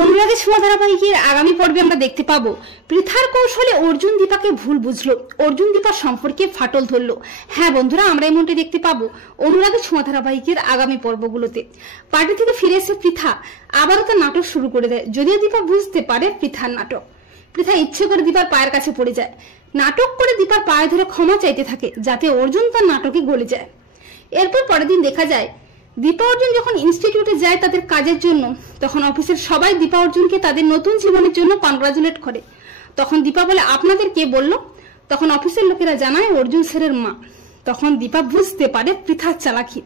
অনুরাগের ছোঁয়া ধারাবাহিকের আগামী পর্বে আমরা দেখতে পাবো পৃথার কৌশলে অর্জুন দীপাকে ভুল বুঝলো, অর্জুন দীপার সম্পর্কে ফাটল ধরলো। হ্যাঁ বন্ধুরা, আমরা এমনটি দেখতে পাবো অনুরাগের ছোঁয়া ধারাবাহিকের আগামী পর্বগুলোতে। পার্টি থেকে ফিরে এসে পৃথা আবারও তার নাটক শুরু করে দেয়, যদিও দীপা বুঝতে পারে পৃথার নাটক। পৃথা ইচ্ছে করে দীপার পায়ের কাছে পড়ে যায়, নাটক করে দীপার পায়ে ধরে ক্ষমা চাইতে থাকে যাতে অর্জুন তার নাটকে গলে যায়। এরপর পরের দিন দেখা যায় দীপা অর্জুন যখন ইনস্টিটিউটে যায় তাদের কাজের জন্য, তখন অফিসের সবাই দীপা অর্জুনকে তাদের নতুন জীবনের জন্য কনগ্রাচুলেট করে। তখন দীপা বলে, আপনাদের কে বললো? তখন অফিসের লোকেরা জানায় অর্জুন স্যারের মা। তখন দীপা বুঝতে পারে পৃথার চালাকি।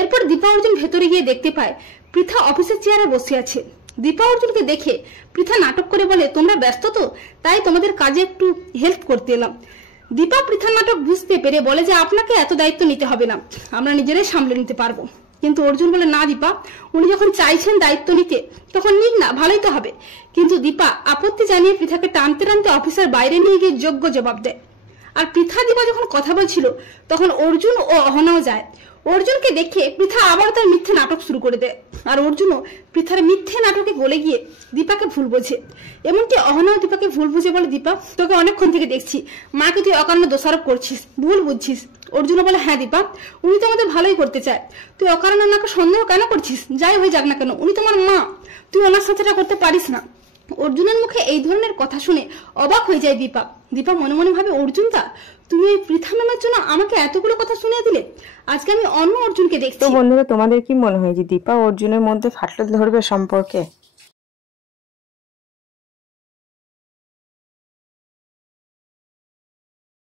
এরপর দীপা অর্জুন ভেতরে গিয়ে দেখতে পায় পৃথা অফিসের চেয়ারে বসে আছে। দীপা অর্জুনকে দেখে পৃথা নাটক করে বলে, তোমরা ব্যস্ত তো, তাই তোমাদের কাজে একটু হেল্প করতে এলাম। দীপা পৃথার নাটক বুঝতে পেরে বলে যে আপনাকে এত দায়িত্ব নিতে হবে না, আমরা নিজেরাই সামলে নিতে পারবো। কিন্তু অর্জুন বলে, না দীপা, উনি যখন চাইছেন দায়িত্ব নিতে তখন নিক না, ভালোই তো হবে। কিন্তু দীপা আপত্তি জানিয়ে পৃথাকে টানতে টানতে অফিসের বাইরে নিয়ে গিয়ে যোগ্য জবাব দেয়। আর পৃথা দীপা যখন কথা বলছিল তখন অর্জুন ও অহনাও যায়। অর্জুনকে দেখে পৃথা আবার তার মিথ্যে নাটক শুরু করে দেয়, আর অর্জুনও পৃথার মিথ্যে নাটকে গলে গিয়ে দীপাকে ভুল বোঝে। এমনকি অহনাও দীপাকে ভুল বুঝে বলে, দীপা তোকে অনেকক্ষণ থেকে দেখছি, মাকে তুই অকারণে দোষারোপ করছিস, ভুল বুঝছিস। অর্জুনও বলে, হ্যাঁ দীপা, উনি তো আমাদের ভালোই করতে চায়, তুই অকারণে ওনাকে সন্দেহ কেন করছিস? যাই হয়ে যাক না কেন, উনি তোমার মা, তুই ওনার সাথে এটা করতে পারিস না। অর্জুনের মুখে এই ধরনের কথা শুনে অবাক হয়ে যায় দীপা। দীপা মনে মনে ভাবে, অর্জুনদা, তুমি এই পৃথা ম্যামের জন্য আমাকে এতগুলো কথা শুনিয়ে দিলে, আজকে আমি অন্য অর্জুনকে দেখছি। তো বন্ধুরা, তোমাদের কি মনে হয় যে দীপা অর্জুনের মধ্যে ফাটল ধরবে সম্পর্কে?